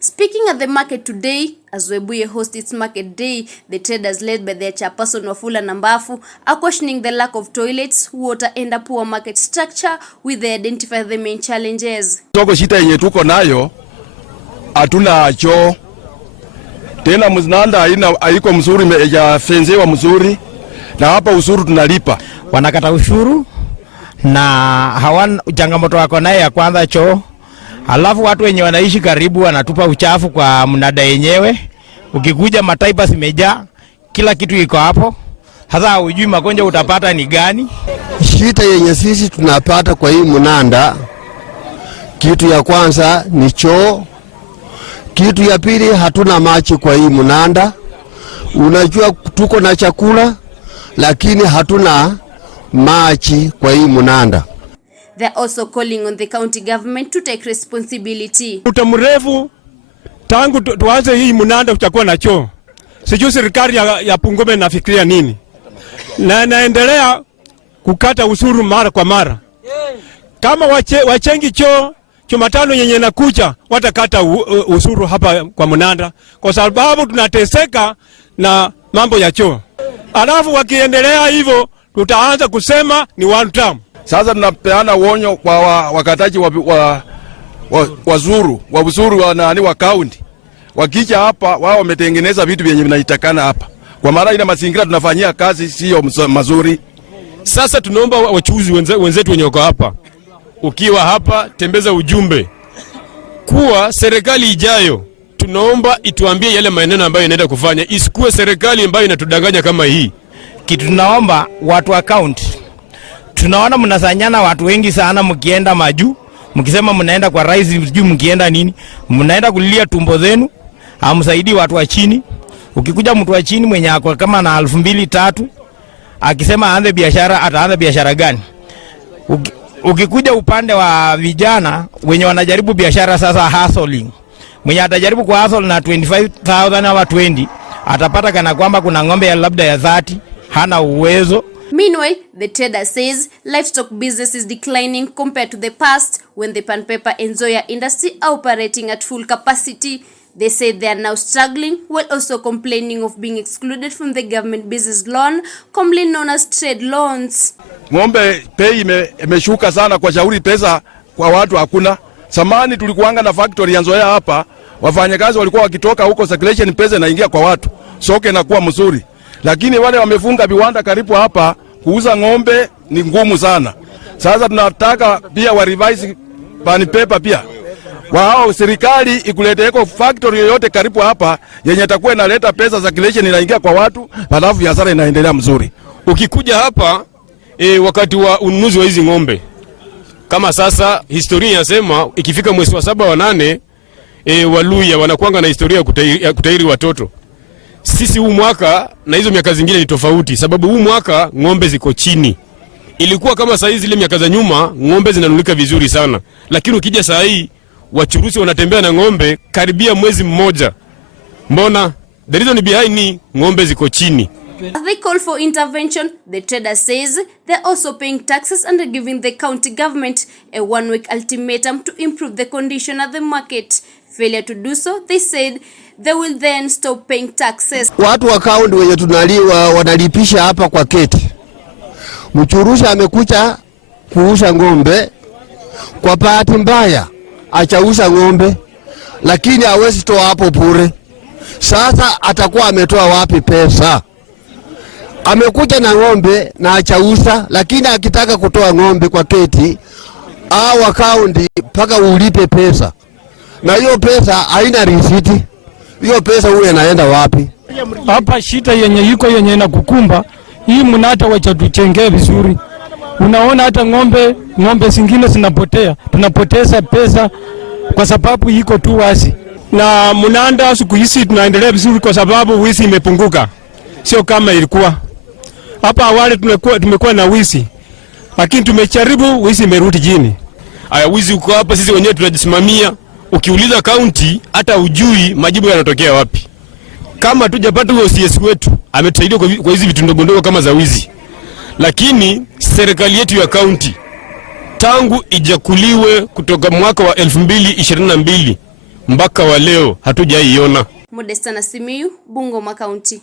Speaking at the market today, as Webuye hosts its market day, the traders led by their chairperson Wafula Nambafu are questioning the lack of toilets, water and a poor market structure, with they identify the main challenges. Soko shita yenye tuko nayo, hatuna choo. Tena mzinanda haiko mzuri, fenzewa mzuri, na hapa ushuru tunalipa. Wanakata ushuru na hawana changamoto wako naye ya kwanza choo. Alafu watu wenye wanaishi karibu wanatupa uchafu kwa mnada yenyewe. Ukikuja mataipa zimejaa, kila kitu iko hapo. Sasa hujui magonjwa utapata ni gani. Shida yenye sisi tunapata kwa hii mnanda, kitu ya kwanza ni choo. Kitu ya pili, hatuna maji kwa hii mnanda. Unajua tuko na chakula lakini hatuna maji kwa hii mnanda. They're also calling on the county government to take responsibility. Utamrefu tangu tuanze hii mnanda utakuwa na choo. Sijui serikali ya Bungoma inafikiria nini. Na naendelea kukata ushuru mara kwa mara. Kama wachengi choo, Jumatano yenye nakuja watakata ushuru hapa kwa mnanda, kwa sababu tunateseka na mambo ya choo. Alafu wakiendelea hivyo tutaanza kusema ni one term. Sasa tunapeana uonyo kwa wakataji wa ushuru wa county. Wakija hapa wao wametengeneza vitu vyenye vinaitakana hapa. Kwa maana ile mazingira tunafanyia kazi sio mazuri. Sasa tunaomba wachuuzi wenzetu wenye wako hapa, ukiwa hapa tembeza ujumbe kuwa serikali ijayo tunaomba ituambie yale maneno ambayo inaenda kufanya, isikuwe serikali ambayo inatudanganya kama hii. Kitu tunaomba watu wa county, tunaona mnasanyana watu wengi sana mkienda maju, mkisema mnaenda kwa rais, sijui mkienda nini, mnaenda kulilia tumbo zenu, hamsaidii watu wa chini. Ukikuja mtu wa chini mwenye ako kama na 2,000-3,000 akisema aanze biashara, ataanza biashara gani? Ukikuja upande wa vijana wenye wanajaribu biashara sasa hustling, mwenye atajaribu kwa hustle na 25,000 au 20 atapata kana kwamba kuna ng'ombe ya labda ya 30, hana uwezo. Meanwhile, the trader says livestock business is declining compared to the past when the pan paper and Zoya industry are operating at full capacity. They say they are now struggling while also complaining of being excluded from the government business loan, commonly known as trade loans. Ng'ombe pei imeshuka sana, kwa shauri pesa kwa watu hakuna. Samani tulikuanga na factory ya Zoya hapa, wafanyakazi walikuwa wakitoka huko circulation pesa inaingia kwa watu, soke na kuwa mzuri. Lakini wale wamefunga viwanda karibu hapa, kuuza ng'ombe ni ngumu sana. Sasa tunataka pia wa revise pan paper pia. Wao serikali ikuleteko factory yoyote karibu hapa yenye itakuwa inaleta pesa, circulation inaingia kwa watu, halafu biashara inaendelea mzuri. Ukikuja hapa wakati wa ununuzi wa hizi ng'ombe, kama sasa historia inasema ikifika mwezi wa 7 wa 8 Waluya wanakuanga na historia ya kutairi watoto. Sisi huu mwaka na hizo miaka zingine ni tofauti, sababu huu mwaka ng'ombe ziko chini. Ilikuwa kama saa hizi zile miaka za nyuma ng'ombe zinanulika vizuri sana, lakini ukija saa hii wachuruzi wanatembea na ng'ombe karibia mwezi mmoja. Mbona? The reason behind ni ng'ombe ziko chini. As they call for intervention, the trader says they're also paying taxes and giving the county government a 1-week ultimatum to improve the condition at the market. Failure to do so, they said they will then stop paying taxes. Watu wa county wenye tunaliwa wanalipisha hapa kwa keti. Mchurusha amekuja kuuza ng'ombe, kwa bahati mbaya achauza ng'ombe, lakini hawezi toa hapo bure. Sasa atakuwa ametoa wapi pesa? Amekuja na ng'ombe na achauza, lakini akitaka kutoa ng'ombe kwa keti au akaunti paka ulipe pesa. Na hiyo pesa haina risiti. Hiyo pesa huyo inaenda wapi? Hapa shida yenye inakukumba hii mnata, wacha tuchengee vizuri. Unaona hata ng'ombe zingine zinapotea. Tunapoteza pesa kwa sababu iko tu wazi. Na mnanda siku hizi tunaendelea vizuri kwa sababu wizi imepunguka. Sio kama ilikuwa. Hapa awali tumekuwa na wizi, lakini tumejaribu, wizi imerudi chini. Aya, wizi uko hapa, sisi wenyewe tunajisimamia. Ukiuliza county hata ujui majibu yanatokea wapi. Kama tujapata huyo CS wetu ametusaidia kwa hizi vitu ndogo ndogo kama za wizi. Lakini serikali yetu ya county tangu ijakuliwe kutoka mwaka wa 2022 mpaka wa leo hatujaiona. Modesta Nasimiyu, Bungoma County.